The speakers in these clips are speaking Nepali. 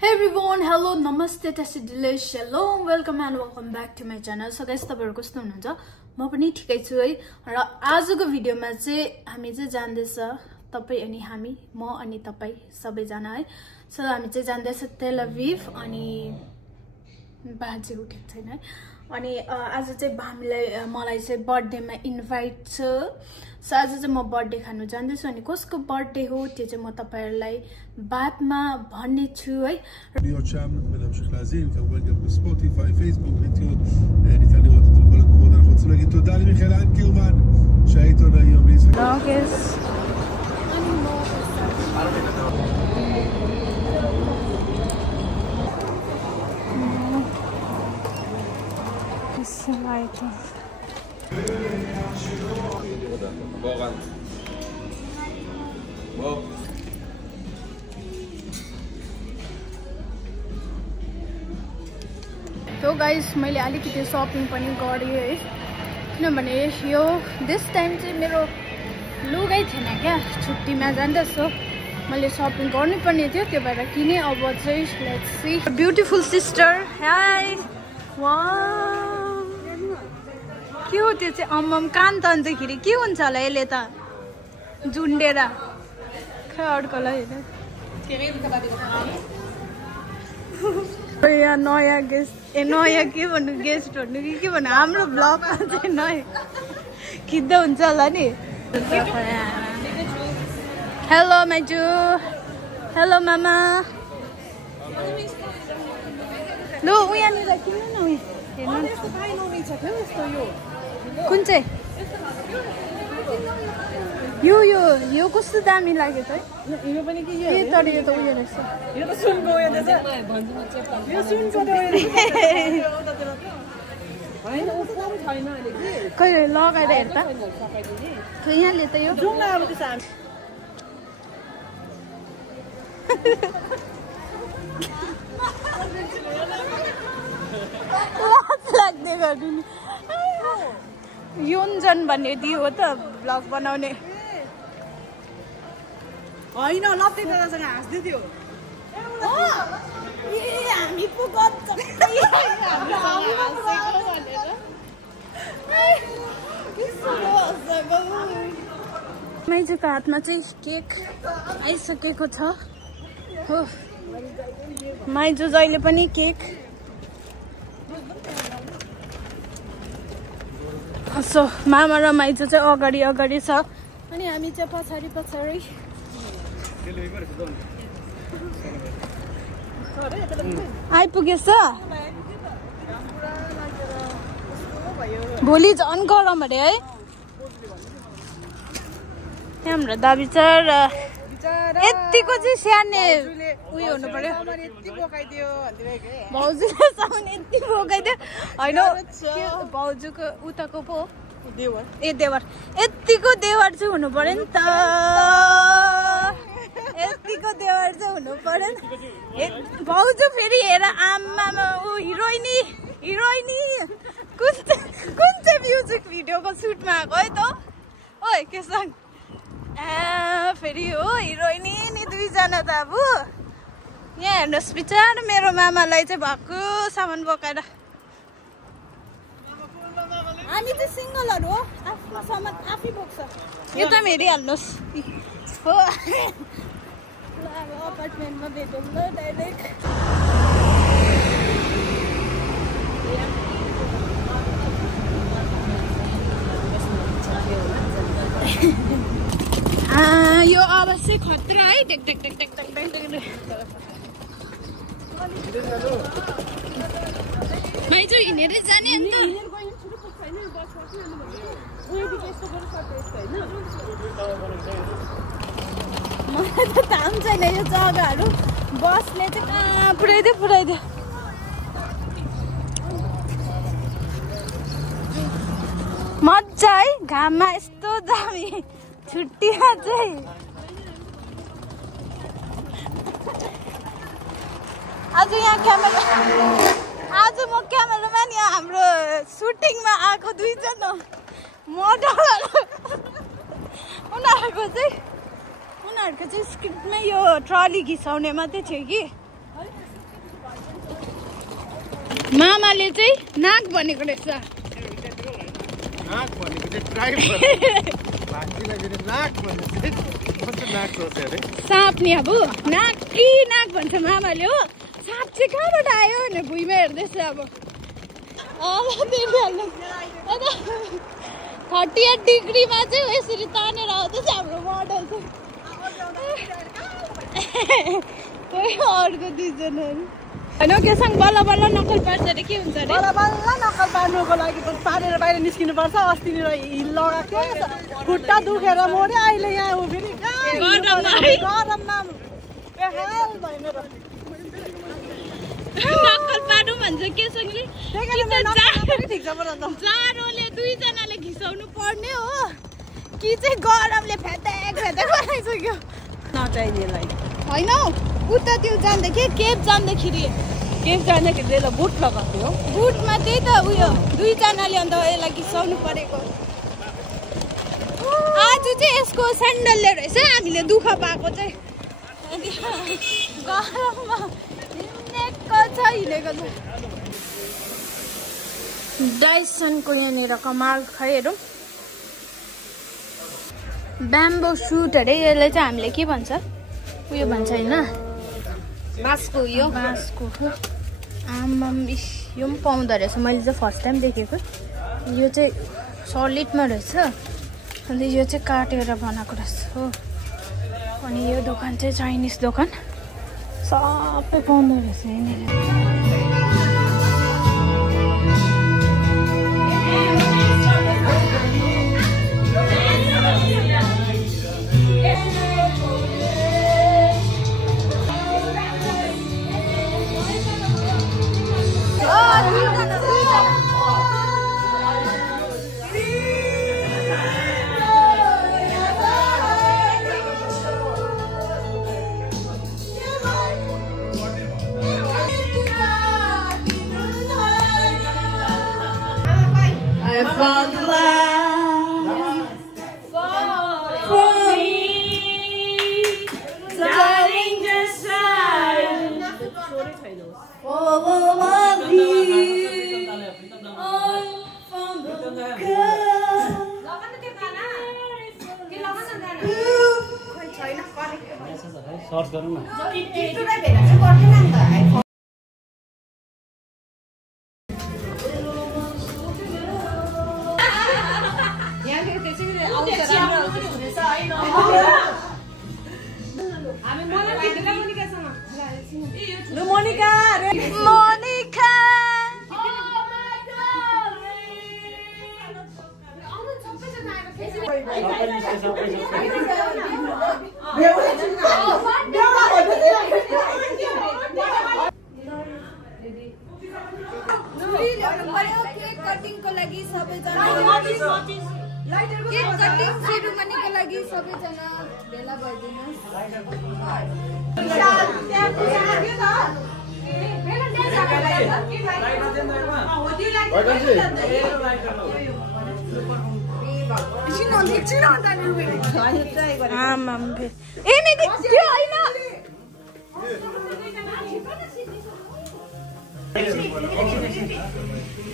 Hey everyone, hello, namaste, tasty delish, hello, welcome and welcome back to my channel. So guys, तपाईहरु कस्तो हुनुहुन्छ? म पनि ठिकै छु है। र आजको भिडियोमा चाहिँ हामी चाहिँ जान्दैछ तपाई अनि हामी, म अनि तपाई सबै जना है। सो हामी चाहिँ जान्दैछ तेल अभिभ अनि बाजे उठेको छैन है। अनि आज चाहिँ हामीलाई मलाई चाहिँ बर्थडेमा इन्भाइट छ। सो आज चाहिँ म बर्थडे खानु जान्दैछु अनि कसको बर्थडे हो त्यो चाहिँ म तपाईहरुलाई बादमा भन्ने छु है। להיות שם ולהמשיך להאזין, כמובן גם בספוטיפיי, פייסבוק, ויוטיוב, ניתן לראות את זה בכל המקומות. אנחנו רוצים להגיד תודה למיכאל אנקרמן שהיה איתנו היום ליצחק. So guys, मैले अलिकति शपिङ पनि गरे है। किनभने यो दिस टाइम चाहिँ मेरो लुगै थिएन क्या, छुट्टीमा जाँदैछु। मैले शपिङ गर्नुपर्ने थियो, त्यो भएर किने। अब चाहिँ let's see beautiful sister. Hi wow, के हो त्यो चाहिँ? अम्मम कान तन्दाखेरि के हुन्छ होला यसले त जुन्डेर खै अड्कलाई हैन। यहाँ नयाँ गेस्ट नयाँ के भन्नु, गेस्ट भन्नु के भन्नु, हाम्रो ब्लगमा चाहिँ नयाँ खिच्दा हुन्छ होला नि। हेलो माइजू, हेलो मामा। लु उयाँनिर किन्नु न, कुन चाहिँ यो यो यो कस्तो दामी लाग्यो त है। यो पनि के यो तर यो त उयो रहेछ, यो त सुनको उयो रहेछ, यो सुनको त उयो हैन, उफम छैन अहिले के खै लगाएर हेर त। यहाँले त यो जुङ न अब त्यसो लाज लाग्ने गर्नु नि। योन्जन भन्ने दियो हो त ब्लग बनाउने हैन। लप्टे दादासँग हाँस्दै थियो। हामी पो गन्छ माइजूको हातमा चाहिँ केक आइसकेको छ हो। माइजू जहिले पनि केक। सो मामा र माइजू चाहिँ अगाडि अगाडि छ अनि हामी चाहिँ पछाडि पछाडि आइपुगेछ। भोलि झन् गरम अरे है। हाम्रो दाबी छ र यतिको चाहिँ स्याहार्ने उयो हुनु पर्यो। भाउजूले सामान यति बोकाइदियो होइन। भाउजूको उताको पो देवर, ए देवर, यतिको देवर चाहिँ हुनु पर्यो नि त। यतिको देवर चाहिँ हुनु पर्यो नि। भाउजू फेरि हेर आमामा ऊ हिरोइनी हिरोइनी कुन चाहिँ म्युजिक भिडियोको सुटमा आएको है त। ओइ केसँग फेरि हो हिरोइनी नि दुईजना त। अब यहाँ हेर्नुहोस् बिचारा मेरो मामालाई चाहिँ भएको सामान बोकाएर। हामी चाहिँ सिङ्गलहरू हो, आफ्नो सामान आफै बोक्छ। यो त हेरिहाल्नुहोस् हो। अपार्टमेन्टमा भेटौँ ल डाइरेक्ट। यो आवाज चाहिँ खतरा है। टेक टेक टेक टेक टेक टेक टेक। माइजू हिँडेर जाने अन्त मलाई त थाहा छैन यो जग्गाहरू। बसले चाहिँ कहाँ पुऱ्याइदियो पुऱ्याइदियो। मजा है घाममा यस्तो दामी छुट्टीमा चाहिँ। आज यहाँ क्यामेरा, आज म क्यामेराम्यान यहाँ हाम्रो सुटिङमा आएको दुईजना मोडल। उनीहरूको चाहिँ स्क्रिप्टमै यो ट्रली घिसाउने मात्रै थियो कि मामाले चाहिँ नाक भनेको रहेछ। नाक भनेको चाहिँ ट्राई भान्जीलाई फेरि नाक भन्ने नाक सोच्छ अरे साँप नि अब नाक भन्छ मामाले हो। साँप चाहिँ कहाँबाट आयो भने भुइँमा हेर्दैछ अब 38 डिग्रीमा चाहिँ यसरी तानेर आउँदैछ हाम्रो मोडल चाहिँ। कोही अर्को दुईजनाहरू होइन केसँग बल्ल बल्ल नक्कल पार्छ अरे के हुन्छ अरे? बल्ल बल्ल नक्कल पार्नुको लागि त पारेर बाहिर निस्किनु पर्छ। अस्तिनिर हिल लगाएको खुट्टा दुखेर मोड्यो अहिले यहाँ फेरि गरममा बेहाल भएन र नक्कल पार्नु भन्छ केसँगले जाडोले दुईजनाले घिसाउनु पर्ने हो कि चाहिँ गरमले फ्यातेक बनाइसक्यो नचाहिनेलाई होइन। उता त्यो जाँदाखेरि केप जाँदाखेरि त्यसलाई बुट लगाएको थियो। बुटमा त्यही त उयो दुईजनाले अन्त यसलाई घिसाउनु परेको। आज चाहिँ यसको स्यान्डलले रहेछ हामीले दुःख पाएको चाहिँ। गरममा हिँडेको छ। डाइसनको यहाँनिर कमाल खै हेरौँ ब्याम्बो सुट अरे यसलाई चाहिँ हामीले के भन्छ उयो भन्छ होइन बाँसको यो बाँसको आमाम यो पनि पाउँदो रहेछ। मैले चाहिँ फर्स्ट टाइम देखेको यो चाहिँ सलिडमा रहेछ अन्त यो चाहिँ काटेर बनाएको रहेछ हो। अनि यो दोकान चाहिँ चाइनिज दोकान सबै पाउँदो रहेछ यहाँनिर। सर्च गरौँ न। कटिङको लागि सबैजना केक कटिङ सेरेमनीको लागि सबैजना भेला भइदिनुहोस्।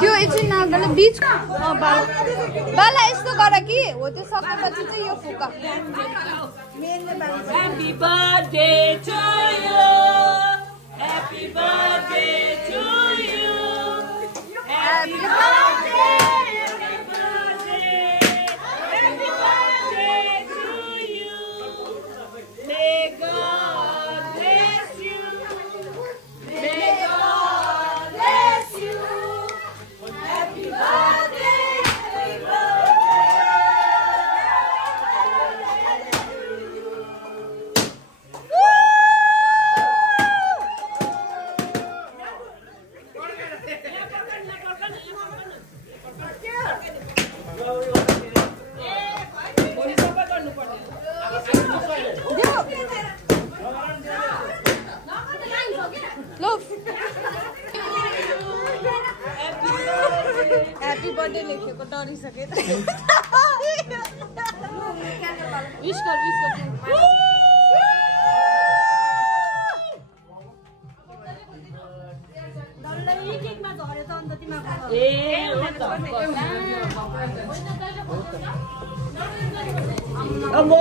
त्यो एकछिन नगर्नु बिचमा बाला यस्तो गर कि हो त्यो सकेपछि चाहिँ यो फुका। Happy birthday to you. Happy birthday to you. Happy birthday. Happy birthday. Happy birthday to you. May God bless you. May God bless you. Happy birthday. Happy Happy birthday लेखेको डरिसके त विश कर डल्ल एक-एकमा झर्यो त अन्त तिमीहरुको ए हुन्छ अम्मो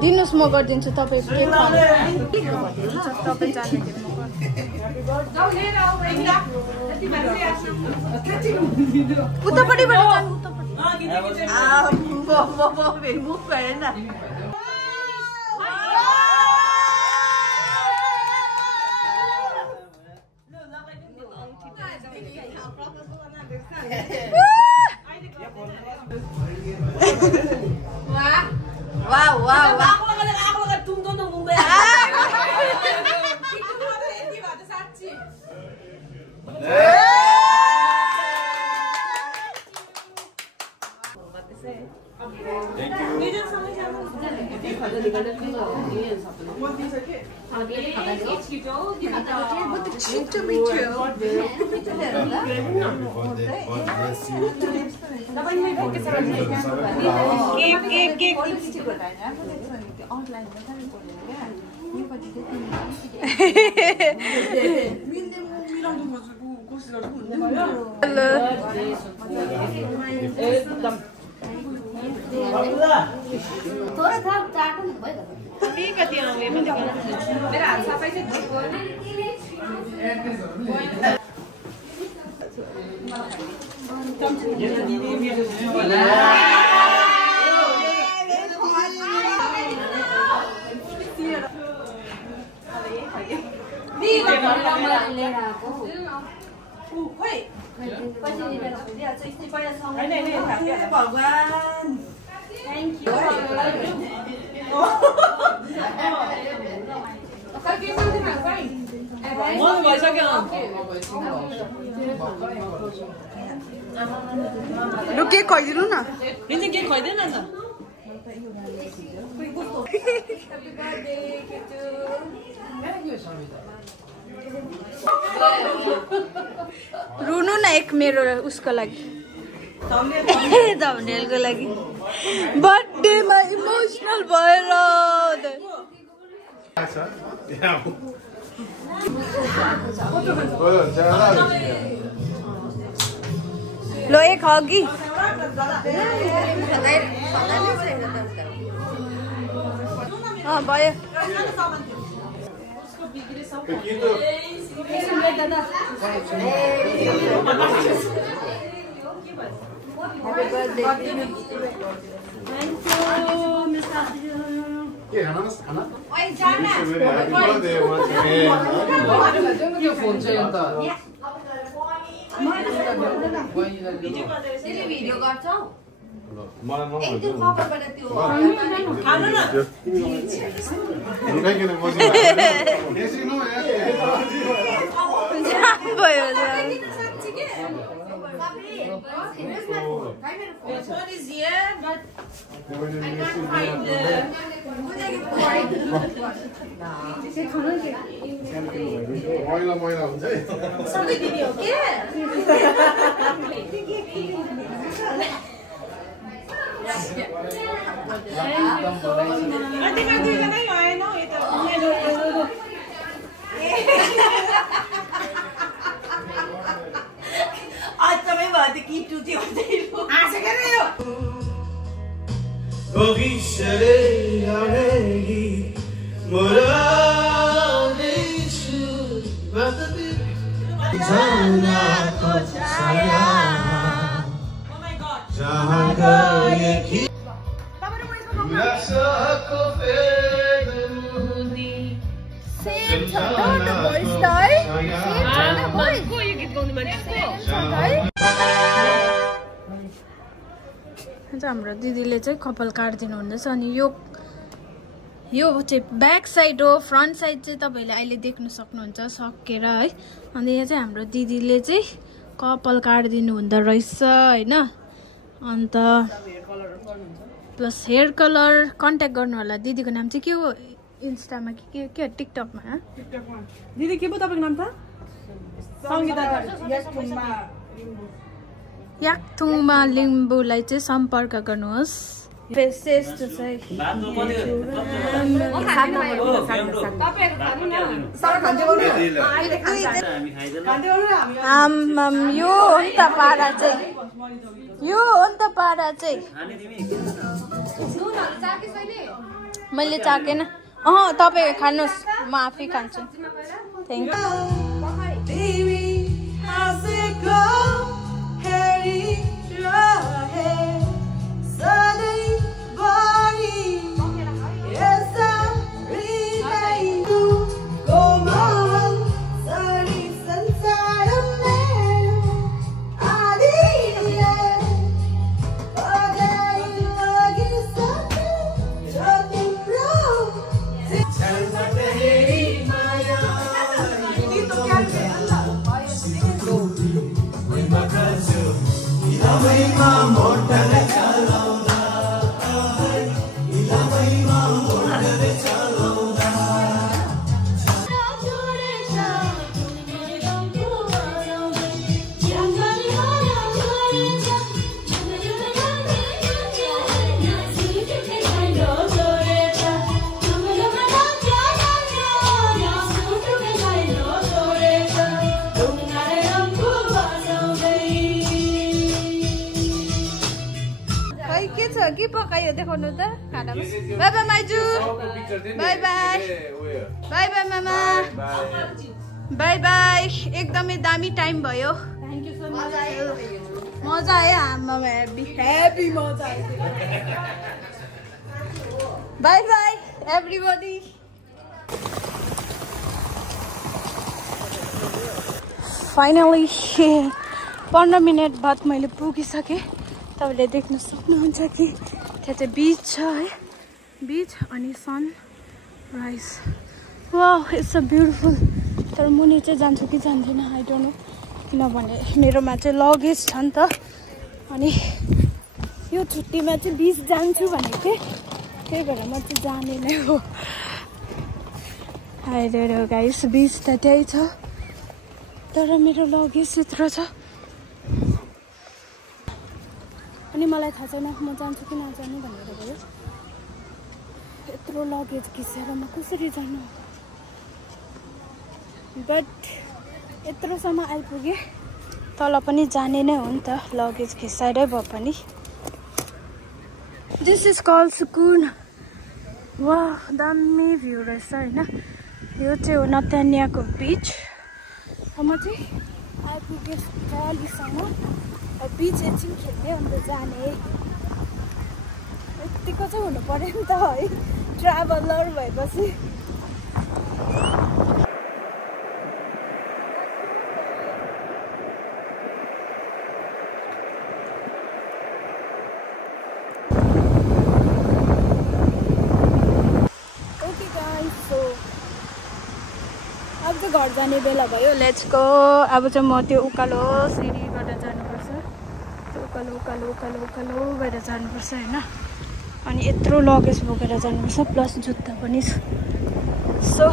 दिनुस् म गरिदिन्छु तपाईको के खानु तपाई जान्ने उतापट्टिबाट जानु उतापट्टि मुख भएन Wow, wow, wow. Aku lagi tunggu nunggu थोड़ा था चाटो भयो त Tapi kati yang gue macam berat sampai sih Thank you. लु केक खुवाइदिनु न Ini केक खुवाइदैन नि त रुनु न एक मेरो उसको लागि थम्बनेलको लागि बर्थडेमा इमोसनल भएर लो एक हगी भयो भिडियो गर्छौ What is here? But I can't find the. Sorry, didi, okay? I think I know it. आज समय बात की टूटी होती है आज क्या रहे हो बगीचरे आएगी मोरा देशु बात भी जौनाको छाया जहाँ गए कि गुलासको फेदमुनि हाम्रो दिदीले चाहिँ कपाल काट्दिनु हुँदैछ अनि यो चाहिँ ब्याक साइड हो फ्रन्ट साइड चाहिँ तपाईहरुले अहिले देख्न सक्नुहुन्छ सकेर है अनि यहाँ चाहिँ हाम्रो दिदीले चाहिँ कपाल काट्दिनु हुँदा रहेछ हैन अन्त प्लस हेयर कलर कन्ट्याक्ट गर्नु होला दिदीको नाम चाहिँ के हो इन्स्टामा के टिकटकमा दिदी के पो तपाईको नाम त संगीता याकथुङमा लिम्बुलाई चाहिँ सम्पर्क गर्नुहोस् श्रेष्ठ चाहिँ यो हो नि त पारा चाहिँ यो हो नि त पारा चाहिँ मैले चाकेन तपाईँ खानुहोस् म आफै खान्छु थ्याङ्क के पकायो देखाउनु त खानामा बाइ बाइ माइजू बाइ बाइ बाइ बाइ मामा बाइ बाइ एकदमै दामी टाइम भयो थ्यांक यू सो मच मजा आयो आमा ह्यापी मजा आयो bye bye everybody finally 15 minute बाद मैले पुगिसकेँ तपाईले देख्न सक्नुहुन्छ कि त्यहाँ चाहिँ बीच छ है बीच अनि sunrise wow it's a beautiful तर मुनि चाहिँ जान्छु कि जान्दिनँ आई डोन्ट नो किनभने मेरोमा चाहिँ लगेज छ नि त अनि यो छुट्टीमा चाहिँ बीच जान्छु भनेको थिएँ त्यही भएर म चाहिँ जाने नै हो हाइडेर गाइस बीच त त्यही छ तर मेरो लगेज यत्रो छ अनि मलाई थाहा छैन म जान्छु कि नजानु भनेर भयो यत्रो लगेज घिसेर म कसरी जानु बट यत्रोसम्म आइपुगेँ तल पनि जाने नै हो नि त लगेज घिसाएरै भए पनि दिस इज कल सुकुन वाह दामी भ्यू रहेछ होइन यो चाहिँ हो नतानियाको बीच म चाहिँ आइपुगेँ टालीसम्म बीच एकछिन खेल्ने अन्त जाने यतिको चाहिँ हुनु पर्यो नि त है ट्राभलर भएपछि ओके गाइस सो अब चाहिँ घर जाने बेला भयो लेट्स गो अब चाहिँ म त्यो उकालो सिडीबाट जानुपर्छ उकालो उकालो उकालो उकालो भएर जानुपर्छ होइन अनि यत्रो लगेज बोकेर जानुपर्छ प्लस जुत्ता पनि छ सो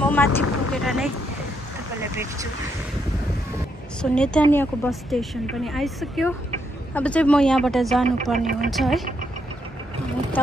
म माथि पुगेर नै तपाईँलाई भेट्छु सो नेतानियाको बस स्टेसन पनि आइसक्यो अब चाहिँ म यहाँबाट जानुपर्ने हुन्छ है अन्त